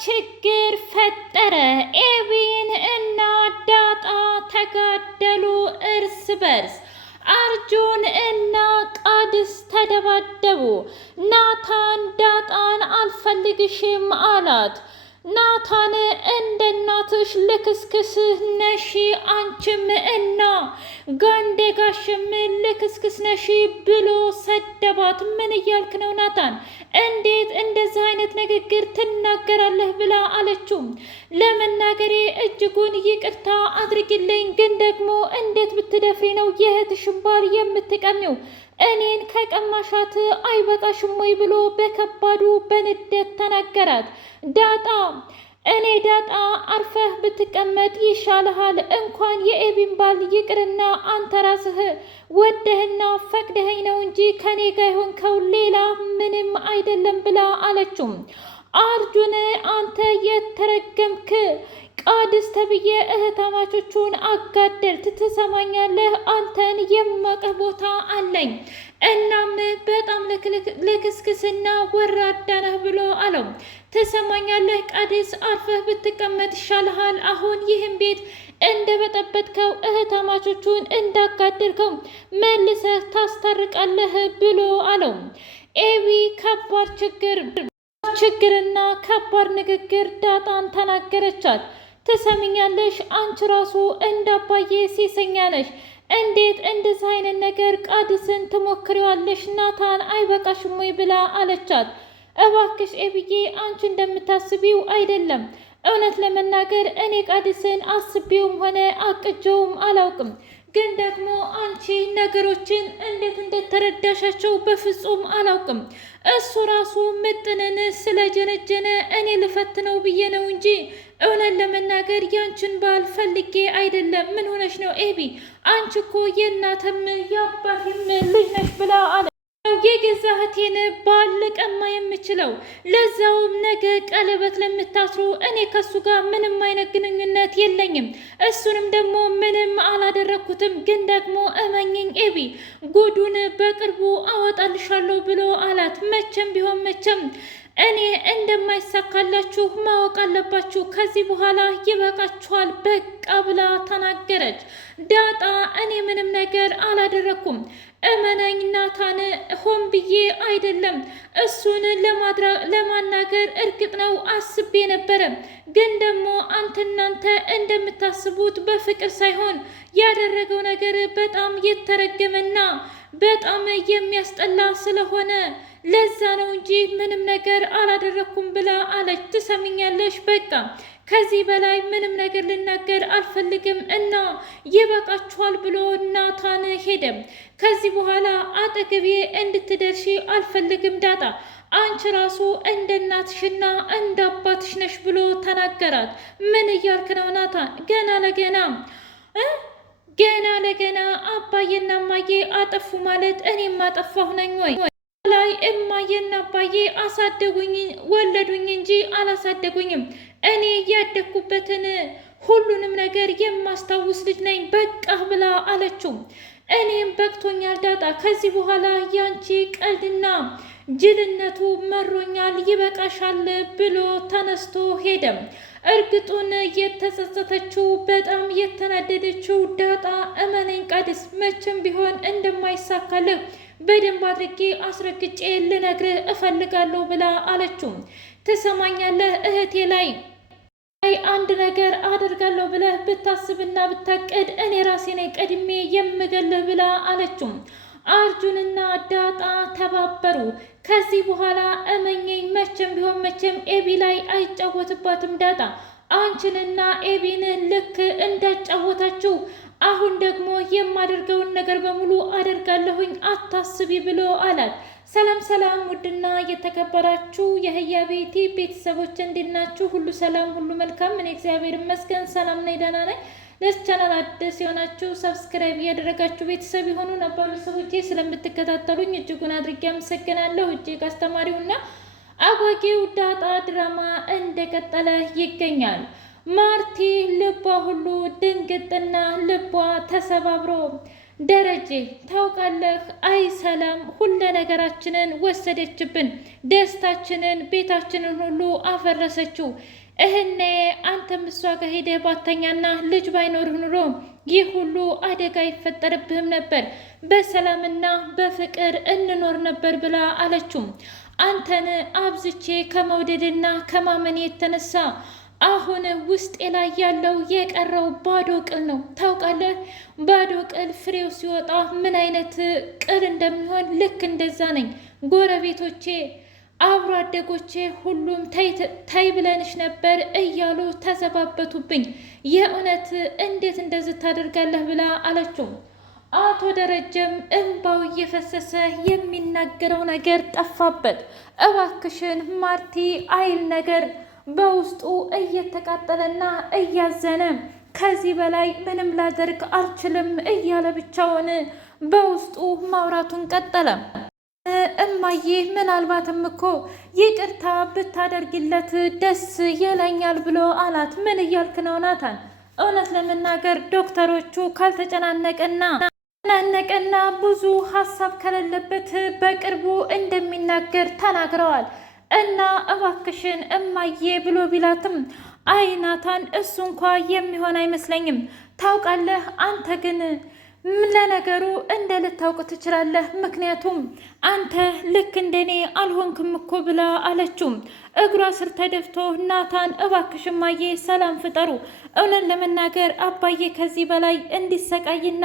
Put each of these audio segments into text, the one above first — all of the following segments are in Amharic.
ችግር ፈጠረ። ኤቢን እና ዳጣ ተጋደሉ እርስ በርስ። አርጁን እና ቃድስ ተደባደቡ። ናታን ዳጣን አልፈልግሽም አላት። ናታን እንደ እናትሽ ልክስክስ ነሺ፣ አንቺም እና ጋንዴ ጋሽም ልክስክስ ነሺ ብሎ ሰደባት። ምን እያልክ ነው ናታን? እንዴት እንደዚህ አይነት ንግግር ትናገራለህ? ብላ አለችው። ለመናገሬ እጅጉን ይቅርታ አድርጊልኝ፣ ግን ደግሞ እንዴት ብትደፍሪ ነው የእህትሽን ባል የምትቀሚው? እኔን ከቀማሻት አይበቃሽም ወይ ብሎ በከባዱ በንዴት ተናገራት። ዳጣ ዳጣ አርፈህ ብትቀመጥ ይሻልሃል። እንኳን የኤቢን ባል ይቅርና አንተ ራስህ ወደህና ፈቅደኸኝ ነው እንጂ ከኔ ጋር የሆንከው ሌላ ምንም አይደለም ብላ አለችው። አርጁን አንተ የተረገምክ ቃድስ ተብዬ እህታማቾቹን አጋደልት፣ ትሰማኛለህ? አንተን የማቀህ ቦታ አለኝ። እናም በጣም ልክስክስና ወራዳ ነህ ብሎ አለው። ትሰማኛለህ ቃድስ፣ አርፈህ ብትቀመጥ ይሻልሃል። አሁን ይህን ቤት እንደ በጠበጥከው እህታማቾቹን እንዳጋደልከው መልሰህ ታስታርቃለህ ብሎ አለው። ኤቢ ከባድ ችግርና ከባድ ንግግር ዳጣን ተናገረቻት። ትሰሚኛለሽ? አንቺ ራሱ እንዳባዬ ሴሰኛ ነሽ። እንዴት እንደዚህ አይነት ነገር ቃድስን ትሞክሪዋለሽ? ናታን አይበቃሽም ወይ ብላ አለቻት። እባክሽ ኤብዬ፣ አንቺ እንደምታስቢው አይደለም። እውነት ለመናገር እኔ ቃድስን አስቤውም ሆነ አቅጀውም አላውቅም። ግን ደግሞ አንቺ ነገሮችን እንዴት እንደተረዳሻቸው በፍጹም አላውቅም። እሱ ራሱ ምጥንን ስለጀነጀነ እኔ ልፈትነው ብዬ ነው እንጂ እውነት ለመናገር ያንቺን ባል ፈልጌ አይደለም። ምን ሆነሽ ነው ኤቢ? አንቺ እኮ የእናትም የአባቴም ልጅ ነሽ ብላ አለ። የገዛ እህቴን ባል ልቀማ የምችለው ለዛውም ነገ ቀለበት ለምታስሩ እኔ ከሱ ጋር ምንም አይነት ግንኙነት የለኝም። እሱንም ደግሞ ምንም አላደረግኩትም። ግን ደግሞ እመኝኝ ኤቢ፣ ጉዱን በቅርቡ አወጣልሻለሁ ብሎ አላት። መቼም ቢሆን መቼም እኔ እንደማይሳካላችሁ ማወቅ አለባችሁ። ከዚህ በኋላ ይበቃችኋል በቃ ብላ ተናገረች። ዳጣ እኔ ምንም ነገር አላደረኩም፣ እመነኝ ናታን፣ ሆን ብዬ አይደለም። እሱን ለማናገር እርግጥ ነው አስቤ ነበረ። ግን ደግሞ እናንተ እንደምታስቡት በፍቅር ሳይሆን ያደረገው ነገር በጣም የተረገመና በጣም የሚያስጠላ ስለሆነ ለዛ ነው እንጂ ምንም ነገር አላደረኩም ብላ አለች። ትሰሚኛለሽ? በቃ ከዚህ በላይ ምንም ነገር ልናገር አልፈልግም እና ይበቃችኋል ብሎ ናታን ሄደ። ከዚህ በኋላ አጠገቤ እንድትደርሺ አልፈልግም ዳጣ፣ አንቺ ራሱ እንደ እናትሽና እንደ አባትሽ ነሽ ብሎ ተናገራት። ምን እያልክ ነው ናታን? ገና ለገና አባዬና እማዬ አጠፉ ማለት እኔም አጠፋሁ ነኝ ወይ? ላይ እማዬና አባዬ አሳደጉኝ ወለዱኝ እንጂ አላሳደጉኝም። እኔ ያደግኩበትን ሁሉንም ነገር የማስታውስ ልጅ ነኝ። በቃ ብላ አለችው። እኔም በቅቶኛል ዳጣ፣ ከዚህ በኋላ ያንቺ ቀልድና ጅልነቱ መሮኛል፣ ይበቃሻል ብሎ ተነስቶ ሄደ። እርግጡን የተጸጸተችው በጣም የተናደደችው ዳጣ እመነኝ ቃድስ፣ መቼም ቢሆን እንደማይሳካልህ በደንብ አድርጌ አስረግጬ ልነግርህ እፈልጋለሁ ብላ አለችው። ትሰማኛለህ? እህቴ ላይ አንድ ነገር አደርጋለሁ ብለህ ብታስብና ብታቀድ እኔ ራሴ ነኝ ቀድሜ የምገልህ ብላ አለችው። አርጁንና ዳጣ ተባበሩ። ከዚህ በኋላ እመኘኝ፣ መቼም ቢሆን መቼም ኤቢ ላይ አይጫወትባትም። ዳጣ አንቺንና ኤቢን ልክ እንዳጫወታችሁ አሁን ደግሞ የማደርገውን ነገር በሙሉ አደርጋለሁኝ፣ አታስቢ ብሎ አላት። ሰላም ሰላም! ውድና የተከበራችሁ የህያቤቴ ቤተሰቦች እንዴት ናችሁ? ሁሉ ሰላም፣ ሁሉ መልካም። እኔ እግዚአብሔር ይመስገን ሰላም ነኝ፣ ደህና ነኝ። ለዚህ ቻናል አዲስ የሆናችሁ ሰብስክራይብ እያደረጋችሁ ቤተሰብ የሆኑ ነባሩ ሰዎች ስለምትከታተሉኝ እጅጉን አድርጌ አመሰግናለሁ። እጅግ አስተማሪውና አጓጊው ዳጣ ድራማ እንደቀጠለ ይገኛል። ማርቲ ልቧ ሁሉ ድንግጥና ልቧ ተሰባብሮ ደረጀ ታውቃለህ፣ አይ ሰላም ሁለ ነገራችንን ወሰደችብን፣ ደስታችንን፣ ቤታችንን ሁሉ አፈረሰችው። እህኔ አንተም እሷ ጋር ሄደህ ባተኛና ልጅ ባይኖርህ ኑሮ ይህ ሁሉ አደጋ አይፈጠርብህም ነበር፣ በሰላምና በፍቅር እንኖር ነበር ብላ አለችው። አንተን አብዝቼ ከመውደድና ከማመን የተነሳ አሁን ውስጤ ላይ ያለው የቀረው ባዶ ቅል ነው። ታውቃለህ፣ ባዶ ቅል ፍሬው ሲወጣ ምን አይነት ቅል እንደሚሆን ልክ እንደዛ ነኝ። ጎረቤቶቼ፣ አብሮ አደጎቼ ሁሉም ተይ ብለንሽ ነበር እያሉ ተዘባበቱብኝ። የእውነት እንዴት እንደዚህ ታደርጋለህ ብላ አለችው። አቶ ደረጀም እንባው እየፈሰሰ የሚናገረው ነገር ጠፋበት። እባክሽን ማርቲ አይል ነገር በውስጡ እየተቃጠለና እያዘነ ከዚህ በላይ ምንም ላደርግ አልችልም እያለ ብቻውን በውስጡ ማውራቱን ቀጠለ። እማዬ ምናልባትም እኮ ይቅርታ ብታደርግለት ደስ ይለኛል ብሎ አላት። ምን እያልክ ነው ናታን? እውነት ለመናገር ዶክተሮቹ ካልተጨናነቀና ብዙ ሀሳብ ከሌለበት በቅርቡ እንደሚናገር ተናግረዋል። እና እባክሽን እማዬ ብሎ ቢላትም አይ ናታን፣ እሱ እንኳ የሚሆን አይመስለኝም። ታውቃለህ፣ አንተ ግን ለነገሩ እንደ ልታውቅ ትችላለህ፣ ምክንያቱም አንተ ልክ እንደኔ አልሆንክም እኮ ብላ አለችው። እግሯ ስር ተደፍቶ ናታን እባክሽ እማዬ ሰላም ፍጠሩ፣ እውነት ለመናገር አባዬ ከዚህ በላይ እንዲሰቃይና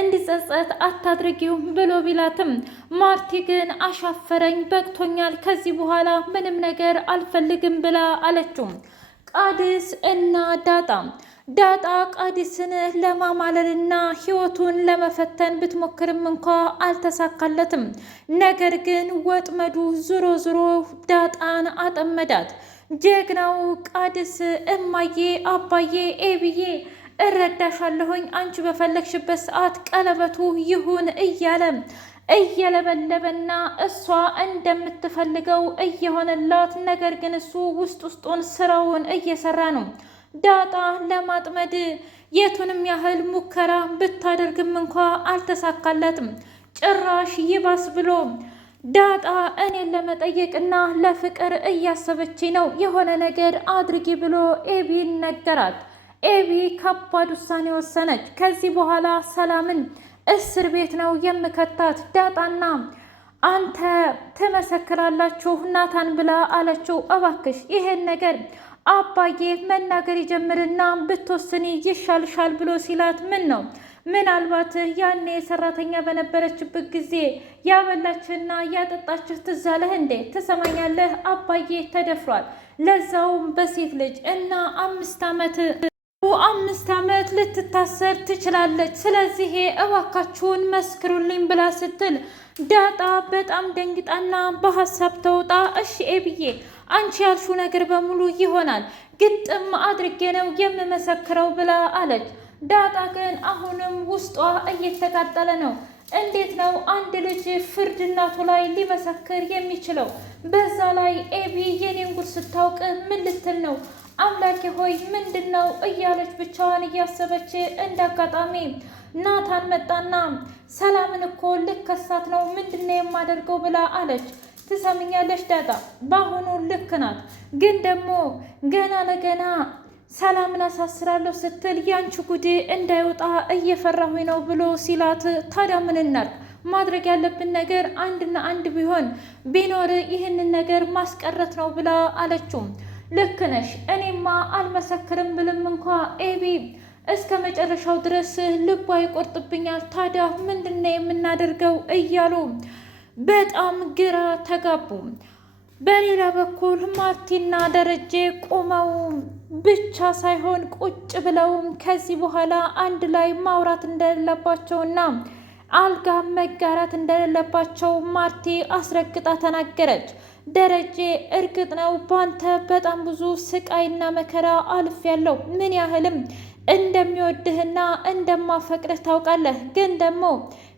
እንዲጸጸት አታድርጊው ብሎ ቢላትም ማርቲ ግን አሻፈረኝ፣ በቅቶኛል፣ ከዚህ በኋላ ምንም ነገር አልፈልግም ብላ አለችው። ቃድስ እና ዳጣ ቃዲስን ለማማለልና ህይወቱን ለመፈተን ብትሞክርም እንኳ አልተሳካለትም። ነገር ግን ወጥመዱ ዞሮ ዳጣን አጠመዳት። ጀግናው ቃዲስ እማዬ፣ አባዬ፣ ኤብዬ እረዳሻለሁኝ፣ አንቺ በፈለግሽበት ሰዓት ቀለበቱ ይሁን እያለ እየለበለበና እሷ እንደምትፈልገው እየሆነላት፣ ነገር ግን እሱ ውስጡን ስራውን እየሰራ ነው። ዳጣ ለማጥመድ የቱንም ያህል ሙከራ ብታደርግም እንኳ አልተሳካላትም። ጭራሽ ይባስ ብሎ ዳጣ እኔን ለመጠየቅና ለፍቅር እያሰበች ነው፣ የሆነ ነገር አድርጊ ብሎ ኤቢን ነገራት። ኤቢ ከባድ ውሳኔ ወሰነች። ከዚህ በኋላ ሰላምን እስር ቤት ነው የምከታት። ዳጣና አንተ ትመሰክራላችሁ ናታን ብላ አለችው። እባክሽ ይሄን ነገር አባዬ መናገር ይጀምርና ብትወስኒ ይሻልሻል ብሎ ሲላት፣ ምን ነው ምናልባት ያኔ ሰራተኛ በነበረችበት ጊዜ ያበላችህና ያጠጣችህ ትዝ አለህ እንዴ? ትሰማኛለህ? አባዬ ተደፍሯል፣ ለዛውም በሴት ልጅ እና 5 ዓመት ልትታሰር ትችላለች። ስለዚህ እባካችሁን መስክሩልኝ ብላ ስትል ዳጣ በጣም ደንግጣና በሀሳብ ተውጣ፣ እሺ ኤብዬ አንቺ ያልሽው ነገር በሙሉ ይሆናል፣ ግጥም አድርጌ ነው የምመሰክረው ብላ አለች። ዳጣ ግን አሁንም ውስጧ እየተቃጠለ ነው። እንዴት ነው አንድ ልጅ ፍርድ እናቱ ላይ ሊመሰክር የሚችለው? በዛ ላይ ኤቢ የኔን ጉድ ስታውቅ ምን ልትል ነው? አምላኬ ሆይ ምንድን ነው እያለች ብቻዋን እያሰበች እንደ አጋጣሚ ናታን መጣና ሰላምን እኮ ልከሳት ነው፣ ምንድን ነው የማደርገው ብላ አለች። ትሰምኛለሽ ዳጣ፣ በአሁኑ ልክ ናት፣ ግን ደግሞ ገና ለገና ሰላምን አሳስራለሁ ስትል ያንቺ ጉድ እንዳይወጣ እየፈራሁኝ ነው ብሎ ሲላት፣ ታዲያ ምን እናድርግ? ማድረግ ያለብን ነገር አንድና አንድ ቢኖር ይህንን ነገር ማስቀረት ነው ብላ አለችው። ልክ ነሽ፣ እኔማ አልመሰክርም ብልም እንኳ ኤቢ እስከ መጨረሻው ድረስ ልቧ ይቆርጥብኛል። ታዲያ ምንድን ነው የምናደርገው እያሉ በጣም ግራ ተጋቡ። በሌላ በኩል ማርቲና ደረጀ ቆመው ብቻ ሳይሆን ቁጭ ብለው ከዚህ በኋላ አንድ ላይ ማውራት እንደሌለባቸውና አልጋ መጋራት እንደሌለባቸው ማርቲ አስረግጣ ተናገረች። ደረጀ እርግጥ ነው ባንተ በጣም ብዙ ስቃይና መከራ አልፌያለሁ፣ ምን ያህልም እንደሚወድህና እንደማፈቅርህ ታውቃለህ። ግን ደግሞ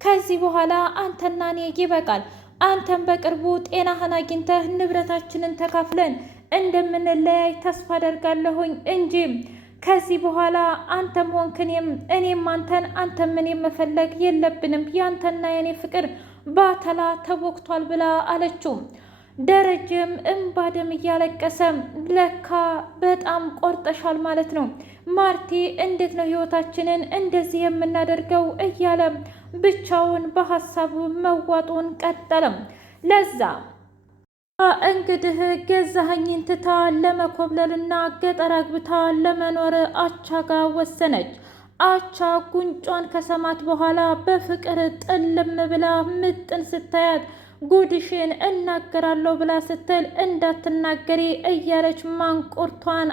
ከዚህ በኋላ አንተና እኔ ይበቃል። አንተን በቅርቡ ጤናህን አግኝተህ ንብረታችንን ተካፍለን እንደምንለያይ ተስፋ አደርጋለሁኝ እንጂ ከዚህ በኋላ አንተም ሆንክ እኔም አንተም እኔም መፈለግ የለብንም ያንተና የኔ ፍቅር ባተላ ተቦክቷል ብላ አለችው። ደረጀም እምባ ደም እያለቀሰ ለካ በጣም ቆርጠሻል ማለት ነው ማርቴ፣ እንዴት ነው ህይወታችንን እንደዚህ የምናደርገው እያለ ብቻውን በሀሳቡ መዋጡን ቀጠለም። ለዛ እንግዲህ ገዛኸኝን ትታ ለመኮብለልና ገጠር አግብታ ለመኖር አቻ ጋር ወሰነች። አቻ ጉንጯን ከሰማት በኋላ በፍቅር ጥልም ብላ ምጥን ስታያት ጉድሽን እናገራለሁ ብላ ስትል እንዳትናገሪ እያለች ማንቁርቷን